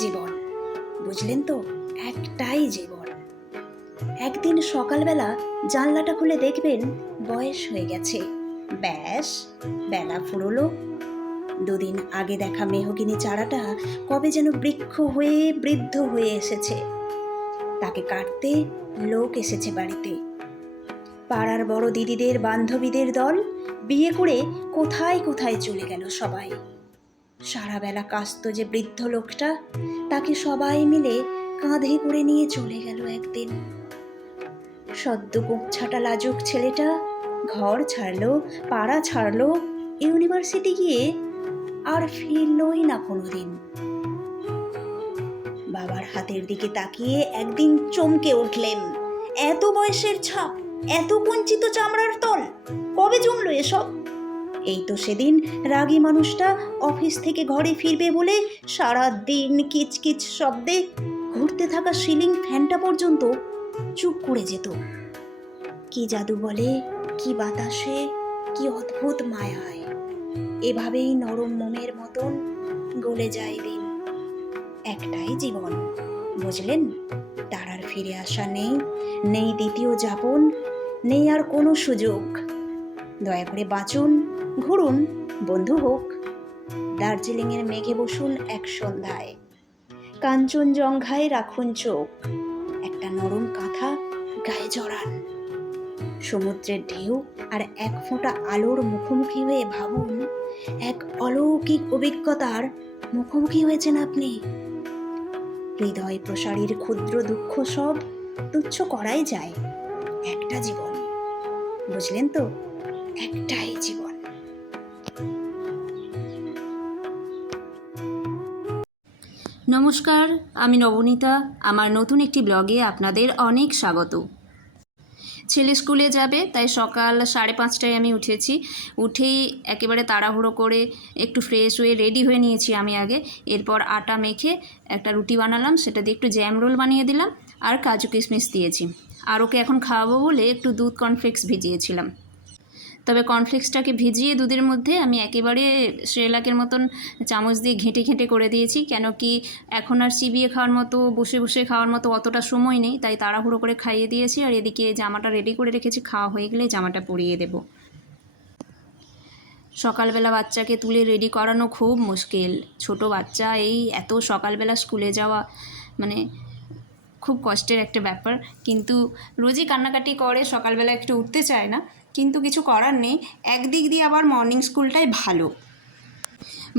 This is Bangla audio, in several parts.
জীবন, বুঝলেন তো? একটাই জীবন। একদিন সকালবেলা জানলাটা খুলে দেখবেন বয়স হয়ে গেছে, ব্যাস বেলা ফুরোলো। দুদিন আগে দেখা মেহগিনি চারাটা কবে যেন বৃক্ষ হয়ে বৃদ্ধ হয়ে এসেছে। তাকে কাটতে লোক এসেছে বাড়িতে। পাড়ার বড় দিদিদের বান্ধবীদের দল বিয়ে করে কোথায় কোথায় চলে গেল সবাই। সারা বেলা কাস্ত যে বৃদ্ধ লোকটা, তাকে সবাই মিলে কাঁধে করে নিয়ে চলে গেল একদিন। সদ্য গোঁপছাটা লাজুক ছেলেটা ঘর ছাড়লো, পাড়া ছাড়লো, ইউনিভার্সিটি গিয়ে আর ফিরলই না কোনোদিন। বাবার হাতের দিকে তাকিয়ে একদিন চমকে উঠলেন, এত বয়সের ছাপ, এত কুঞ্চিত চামড়ার তল, কবে জমলো এসব? এই তো সেদিন রাগী মানুষটা অফিস থেকে ঘরে ফিরবে বলে সারা দিন কিচকিচ শব্দে ঘুরতে থাকা সিলিং ফ্যানটা পর্যন্ত চুপ করে যেত। কি জাদু বলে, কি বাতাসে, কি অদ্ভুত মায়ায় এভাবেই নরম মোমের মতন গলে যায় দিন। একটাই জীবন, বুঝলেন? তার আর ফিরে আসা নেই, নেই দ্বিতীয় যাপন, নেই আর কোনো সুযোগ। দয়া করে বাঁচুন, ঘুরুন, বন্ধু হোক। দার্জিলিংয়ের মেঘে বসুন এক সন্ধ্যায়, কাঞ্চনজঙ্ঘায় রাখুন চোখ, একটা নরম কাঁথা গায়ে জড়ান। সমুদ্রের ঢেউ আর এক ফোঁটা আলোর মুখোমুখি হয়ে ভাবুন, এক অলৌকিক অভিজ্ঞতার মুখোমুখি হয়েছেন আপনি। হৃদয় প্রসারীর ক্ষুদ্র দুঃখ সব তুচ্ছ করাই যায়। একটা জীবন, বুঝলেন তো? একটাই জীবন। নমস্কার, আমি নবনীতা। আমার নতুন একটি ব্লগে আপনাদের অনেক স্বাগত। ছেলে স্কুলে যাবে, তাই সকাল 5:30টায় আমি উঠেছি। উঠেই একেবারে তাড়াহুড়ো করে একটু ফ্রেশ হয়ে রেডি হয়ে নিয়েছি আমি আগে। এরপর আটা মেখে একটা রুটি বানালাম, সেটা দিয়ে একটু জ্যাম রোল বানিয়ে দিলাম আর কাজু কিশমিশ দিয়েছি। আর ওকে এখন খাওয়াবো বলে একটু দুধ কর্নফ্লেক্স ভিজিয়েছিলাম। তবে কর্নফ্লেক্সটাকে ভিজিয়ে দুধের মধ্যে আমি একেবারে সেরেলাকের মতন চামচ দিয়ে ঘেঁটে ঘেঁটে করে দিয়েছি, কেন কি এখন আর চিবিয়ে খাওয়ার মতো, বসে বসে খাওয়ার মতো অতটা সময় নেই, তাই তাড়াহুড়ো করে খাইয়ে দিয়েছি। আর এদিকে জামাটা রেডি করে রেখেছি, খাওয়া হয়ে গেলে জামাটা পরিয়ে দেব। সকালবেলা বাচ্চাকে তুলে রেডি করানো খুব মুশকিল। ছোট বাচ্চা, এই এত সকালবেলা স্কুলে যাওয়া মানে খুব কষ্টের একটা ব্যাপার। কিন্তু রোজই কান্নাকাটি করে, সকালবেলা একটু উঠতে চায় না, কিন্তু কিছু করার নেই। একদিক দিয়ে আবার মর্নিং স্কুলটাই ভালো।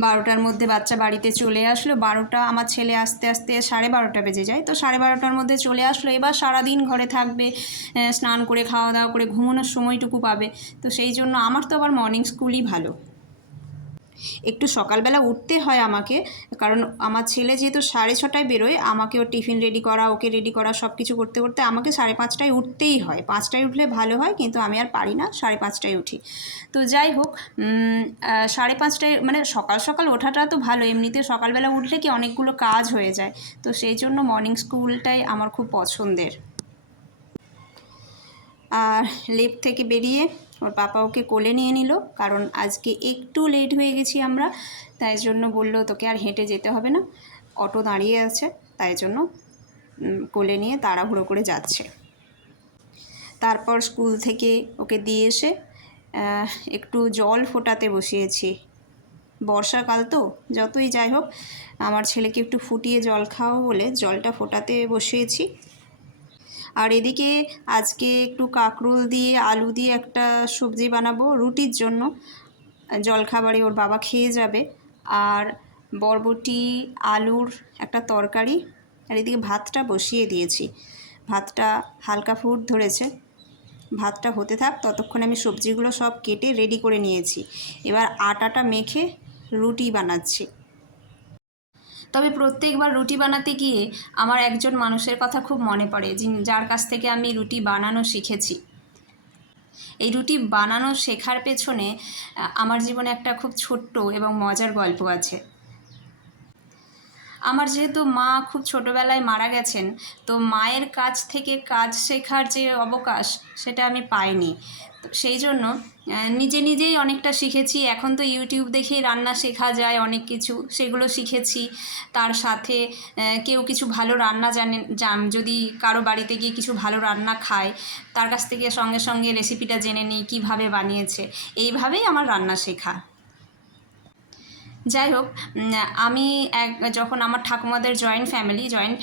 12টার মধ্যে বাচ্চা বাড়িতে চলে আসলো। 12টা, আমার ছেলে আস্তে আস্তে 12:30 বেজে যায়, তো 12:30টার মধ্যে চলে আসলো। এবার সারাদিন ঘরে থাকবে, স্নান করে খাওয়া দাওয়া করে ঘুমানোর সময়টুকু পাবে। তো সেই জন্য আমার তো আবার মর্নিং স্কুলই ভালো। একটু সকালবেলা উঠতে হয় আমাকে, কারণ আমার ছেলে যেহেতু 6:30টায় বেরোয়, আমাকে ওর টিফিন রেডি করা, ওকে রেডি করা, সব কিছু করতে করতে আমাকে 5:30টায় উঠতেই হয়। 5টায় উঠলে ভালো হয়, কিন্তু আমি আর পারি না, 5:30টায় উঠি। তো যাই হোক, 5:30টায় মানে সকাল সকাল ওঠাটা তো ভালো, এমনিতে সকালবেলা উঠলে কি অনেকগুলো কাজ হয়ে যায়। তো সেই জন্য মর্নিং স্কুলটাই আমার খুব পছন্দের। আর লেফট থেকে বেরিয়ে ওর পাপা ওকে কোলে নিয়ে নিল, কারণ আজকে একটু লেট হয়ে গেছি আমরা, তাই জন্য বলল তোকে আর হেঁটে যেতে হবে না, অটো দাঁড়িয়ে আছে, তাই জন্য কোলে নিয়ে তাড়াহুড়ো করে যাচ্ছে। তারপর স্কুল থেকে ওকে দিয়ে এসে একটু জল ফোটাতে বসিয়েছি। বর্ষাকাল তো, যতই যাই হোক আমার ছেলেকে একটু ফুটিয়ে জল খাওয়াবো বলে জলটা ফোটাতে বসিয়েছি। আর এদিকে আজকে একটু কাঁকরোল দিয়ে আলু দিয়ে একটা সবজি বানাবো রুটির জন্য, জলখাবারে ওর বাবা খেয়ে যাবে। আর বরবটি আলুর একটা তরকারি। আর এদিকে ভাতটা বসিয়ে দিয়েছি, ভাতটা হালকা ফুট ধরেছে। ভাতটা হতে থাক, ততক্ষণে আমি সবজিগুলো সব কেটে রেডি করে নিয়েছি। এবার আটাটা মেখে রুটি বানাচ্ছি। তবে প্রত্যেকবার রুটি বানাতে গিয়ে আমার একজন মানুষের কথা খুব মনে পড়ে, যার কাছ থেকে আমি রুটি বানানো শিখেছি। এই রুটি বানানো শেখার পেছনে আমার জীবনে একটা খুব ছোট্ট এবং মজার গল্প আছে। আমার যেহেতু মা খুব ছোটোবেলায় মারা গেছেন, তো মায়ের কাছ থেকে কাজ শেখার যে অবকাশ সেটা আমি পাইনি। তো সেই জন্য নিজে নিজেই অনেকটা শিখেছি। এখন তো ইউটিউব দেখেই রান্না শেখা যায় অনেক কিছু, সেগুলো শিখেছি। তার সাথে কেউ কিছু ভালো রান্না যদি কারো বাড়িতে গিয়ে কিছু ভালো রান্না খায়, তার কাছ থেকে সঙ্গে সঙ্গে রেসিপিটা জেনে নিই কীভাবে বানিয়েছে। এইভাবেই আমার রান্না শেখা। যাই হোক, আমি যখন আমার ঠাকুমাদের জয়েন্ট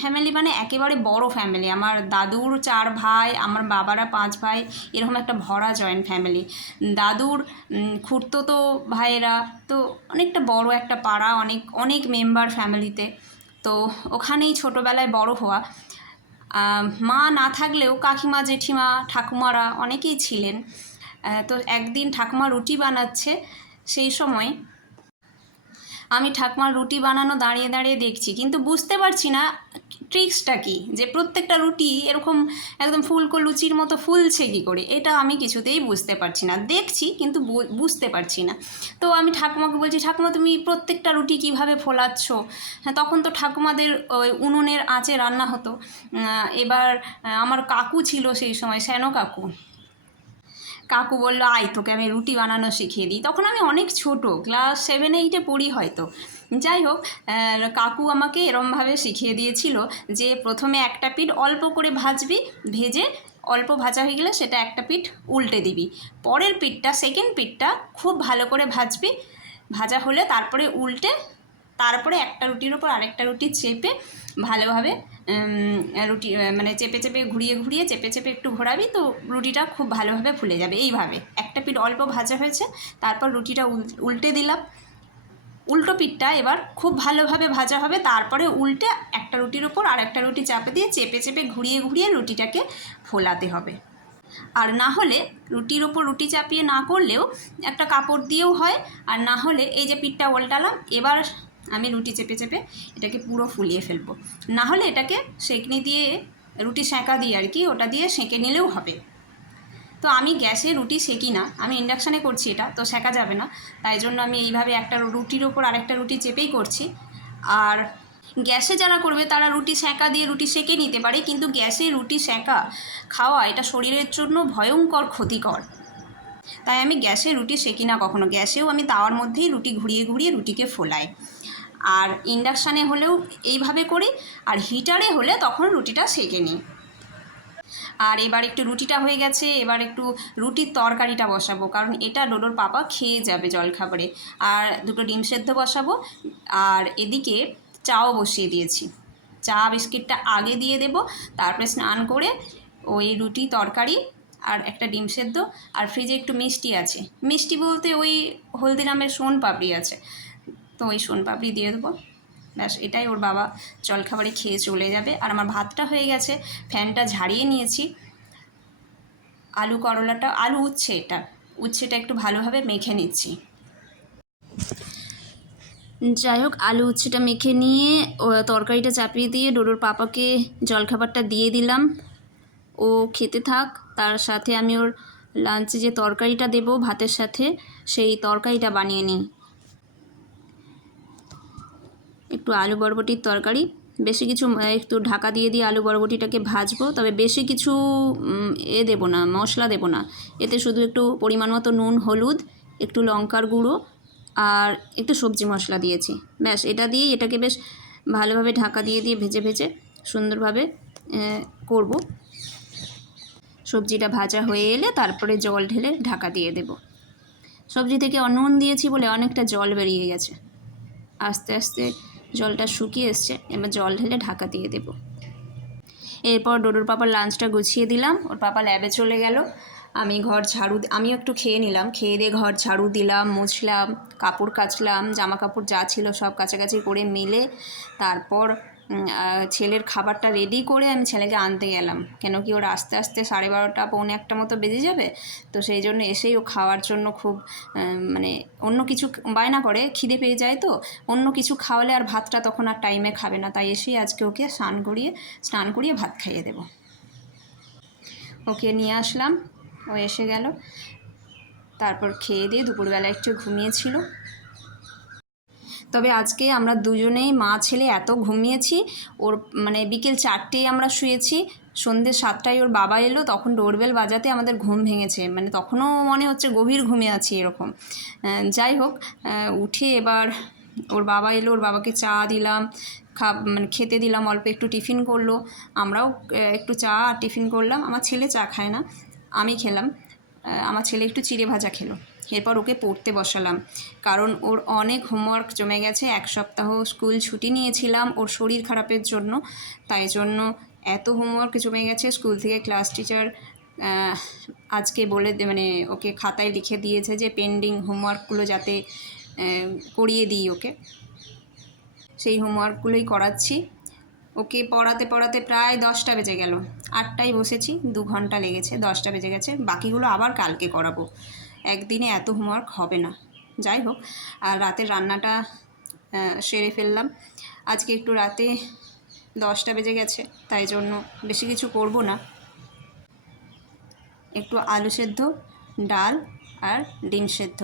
ফ্যামিলি মানে একেবারে বড় ফ্যামিলি। আমার দাদুর 4 ভাই, আমার বাবারা 5 ভাই, এরকম একটা ভরা জয়েন্ট ফ্যামিলি। দাদুর খুড়তুতো ভাইয়েরা, তো অনেকটা বড় একটা পাড়া, অনেক অনেক মেম্বার ফ্যামিলিতে। তো ওখানেই ছোটোবেলায় বড় হওয়া। মা না থাকলেও কাকিমা, জেঠিমা, ঠাকুমারা অনেকেই ছিলেন। তো একদিন ঠাকুমা রুটি বানাচ্ছে, সেই সময় আমি ঠাকুমার রুটি বানানো দাঁড়িয়ে দাঁড়িয়ে দেখছি, কিন্তু বুঝতে পারছি না ট্রিক্সটা কী, যে প্রত্যেকটা রুটি এরকম একদম ফুলকো লুচির মতো ফুলছে কী করে, এটা আমি কিছুতেই বুঝতে পারছি না। দেখছি কিন্তু বুঝতে পারছি না। তো আমি ঠাকুমাকে বলছি, ঠাকুমা তুমি প্রত্যেকটা রুটি কীভাবে ফোলাচ্ছ? হ্যাঁ, তখন তো ঠাকুমাদের ওই উনুনের আঁচে রান্না হতো। এবার আমার কাকু ছিল সেই সময়, শ্যানো কাকু। কাকু বললো, আয় তোকে আমি রুটি বানানো শিখিয়ে দিই। তখন আমি অনেক ছোট, ক্লাস 7-8 পড়ি হয়তো। যাই হোক, কাকু আমাকে এরমভাবে শিখিয়ে দিয়েছিল যে প্রথমে একটা পিঠ অল্প করে ভাজবি, ভেজে অল্প ভাজা হয়ে গেলে সেটা একটা পিঠ উল্টে দিবি, পরের পিঠটা সেকেন্ড পিঠটা খুব ভালো করে ভাজবি, ভাজা হলে তারপরে উল্টে, তারপরে একটা রুটির ওপর আরেকটা রুটি চেপে ভালোভাবে রুটি মানে চেপে চেপে ঘুরিয়ে ঘুরিয়ে চেপে চেপে একটু ঘোরাবি, তো রুটিটা খুব ভালোভাবে ফুলে যাবে। এইভাবে একটা পিঠ অল্প ভাজা হয়েছে, তারপর রুটিটা উল্টে দিলাম, উল্টো পিঠটা এবার খুব ভালোভাবে ভাজা হবে, তারপরে উল্টে একটা রুটির ওপর আর একটা রুটি চাপে দিয়ে চেপে চেপে ঘুরিয়ে ঘুরিয়ে রুটিটাকে ফোলাতে হবে। আর না হলে রুটির ওপর রুটি চাপিয়ে না করলেও একটা কাপড় দিয়েও হয়, আর না হলে এই যে পিঠটা উল্টালাম, এবার আমি রুটি চেপে চেপে এটাকে পুরো ফুলিয়ে ফেলবো। না হলে এটাকে সেঁকনি দিয়ে, রুটি সেঁকা দিয়ে আর কি, ওটা দিয়ে সেঁকে নিলেও হবে। তো আমি গ্যাসে রুটি সেঁকি না, আমি ইন্ডাকশানে করছি, এটা তো সেঁকা যাবে না, তাই জন্য আমি এইভাবে একটা রুটির ওপর আরেকটা রুটি চেপেই করছি। আর গ্যাসে যারা করবে তারা রুটি সেঁকা দিয়ে রুটি সেঁকে নিতে পারে, কিন্তু গ্যাসে রুটি সেঁকা খাওয়া এটা শরীরের জন্য ভয়ঙ্কর ক্ষতিকর। তাই আমি গ্যাসে রুটি সেঁকি না কখনো। গ্যাসেও আমি তাওয়ার মধ্যেই রুটি ঘুরিয়ে ঘুরিয়ে রুটিকে ফোলাই। আর ইন্ডাকশানে হলেও এইভাবে করি, আর হিটারে হলে তখন রুটিটা সেঁকে নিই। আর এবার একটু রুটিটা হয়ে গেছে, এবার একটু রুটির তরকারিটা বসাবো, কারণ এটা ডোডোর পাপা খেয়ে যাবে জলখাবারে। আর 2টো ডিম সেদ্ধ বসাবো, আর এদিকে চাও বসিয়ে দিয়েছি। চা বিস্কিটটা আগে দিয়ে দেব, তারপরে স্নান করে ওই রুটি, তরকারি আর একটা ডিম সেদ্ধ, আর ফ্রিজে একটু মিষ্টি আছে, মিষ্টি বলতে ওই হলদিরামের সোন পাপড়ি আছে, তো ওই সোন পাপড়ি দিয়ে দেবো। ব্যাস, এটাই ওর বাবা জলখাবারে খেয়ে চলে যাবে। আর আমার ভাতটা হয়ে গেছে, ফ্যানটা ঝাড়িয়ে নিয়েছি। আলু করলাটা, আলু উচ্ছেটা একটু ভালোভাবে মেখে নিচ্ছি। যাই হোক, আলু উচ্ছেটা মেখে নিয়ে তরকারিটা চাপিয়ে দিয়ে ডোডোর পাপাকে জলখাবারটা দিয়ে দিলাম, ও খেতে থাক। তার সাথে আমি ওর লাঞ্চে যে তরকারিটা দেবো ভাতের সাথে, সেই তরকারিটা বানিয়ে নিই। একটু আলু বরবটির তরকারি, বেশি কিছু, একটু ঢাকা দিয়ে দিয়ে আলু বরবটিটাকে ভাজবো, তবে বেশি কিছু দেবো না, মশলা দেবো না। এতে শুধু একটু পরিমাণ মতো নুন, হলুদ, একটু লঙ্কার গুঁড়ো আর একটু সবজি মশলা দিয়েছি। ব্যাস, এটা দিয়েই এটাকে বেশ ভালোভাবে ঢাকা দিয়ে দিয়ে ভেজে ভেজে সুন্দরভাবে করব। সবজিটা ভাজা হয়ে এলে তারপরে জল ঢেলে ঢাকা দিয়ে দেব। সবজি থেকে নুন দিয়েছি বলে অনেকটা জল বেরিয়ে গেছে, আস্তে আস্তে জলটা শুকিয়ে এসছে, এবার জল ঢেলে ঢাকা দিয়ে দেব। এরপর ডোডোর পাপার লাঞ্চটা গুছিয়ে দিলাম, ওর পাপা ল্যাবে চলে গেল। আমি ঘর ঝাড়ু, আমিও একটু খেয়ে নিলাম, খেয়ে দিয়ে ঘর ঝাড়ু দিলাম, মুছলাম, কাপড় কাচলাম, জামা কাপড় যা ছিল সব কাচাকাচি করে মেলে তারপর ছেলের খাবারটা রেডি করে আমি ছেলেকে আনতে গেলাম। কেন কি ওর আস্তে আস্তে 12:30 পৌনে 1 মতো বেজে যাবে, তো সেই জন্য এসেই ও খাওয়ার জন্য খুব মানে অন্য কিছু বায়না করে, খিদে পেয়ে যায়, তো অন্য কিছু খাওয়ালে আর ভাতটা তখন আর টাইমে খাবে না, তাই এসেই আজকে ওকে স্নান করিয়ে ভাত খাইয়ে দেব। ওকে নিয়ে আসলাম, ও এসে গেল, তারপর খেয়ে দিয়ে দুপুরবেলা একটু ঘুমিয়েছিল। তবে আজকে আমরা দুজনেই মা ছেলে এত ঘুমিয়েছি, ওর মানে বিকেল 4টেয় আমরা শুয়েছি, সন্ধ্যে 7টায় ওর বাবা এলো, তখন ডোরবেল বাজাতে আমাদের ঘুম ভেঙেছে, মানে তখনও মনে হচ্ছে গভীর ঘুমে আছি এরকম। যাই হোক, উঠে এবার ওর বাবা এলো, ওর বাবাকে চা দিলাম, মানে খেতে দিলাম, অল্প একটু টিফিন করলো, আমরাও একটু চা আর টিফিন করলাম। আমার ছেলে চা খায় না, আমি খেলাম। আমার ছেলে একটু চিড়ে ভাজা খেলো। এরপর ওকে পড়তে বসালাম, কারণ ওর অনেক হোমওয়ার্ক জমে গেছে। 1 সপ্তাহ স্কুল ছুটি নিয়েছিলাম ওর শরীর খারাপের জন্য, তাই জন্য এত হোমওয়ার্ক জমে গেছে। স্কুল থেকে ক্লাস টিচার আজকে বলে মানে ওকে খাতায় লিখে দিয়েছে যে পেন্ডিং হোমওয়ার্কগুলো যাতে করিয়ে দিই ওকে, সেই হোমওয়ার্কগুলোই করাচ্ছি। ওকে পড়াতে পড়াতে প্রায় 10টা বেজে গেল। 8টায় বসেছি, 2 ঘন্টা লেগেছে, 10টা বেজে গেছে। বাকিগুলো আবার কালকে করাবো, একদিনে এত হোমওয়ার্ক হবে না। যাই হোক, আর রাতের রান্নাটা সেরে ফেললাম। আজকে একটু রাতে 10টা বেজে গেছে, তাই জন্য বেশি কিছু করব না। একটু আলু সেদ্ধ, ডাল আর ডিম সেদ্ধ।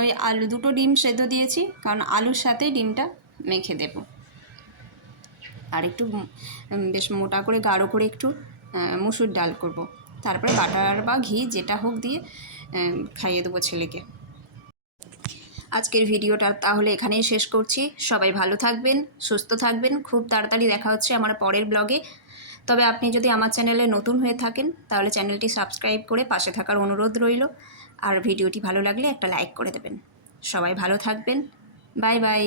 ওই দুটো ডিম সেদ্ধ দিয়েছি, কারণ আলুর সাথে ডিমটা মেখে দেব। আর একটু বেশ মোটা করে গাঢ় করে একটু মুসুর ডাল করব। তারপরে বাটার বা ঘি যেটা হোক দিয়ে খাইয়ে দেবো ছেলেকে। আজকের ভিডিওটা তাহলে এখানেই শেষ করছি। সবাই ভালো থাকবেন, সুস্থ থাকবেন। খুব তাড়াতাড়ি দেখা হচ্ছে আমার পরের ব্লগে। তবে আপনি যদি আমার চ্যানেলে নতুন হয়ে থাকেন তাহলে চ্যানেলটি সাবস্ক্রাইব করে পাশে থাকার অনুরোধ রইল। আর ভিডিওটি ভালো লাগলে একটা লাইক করে দেবেন। সবাই ভালো থাকবেন। Bye bye.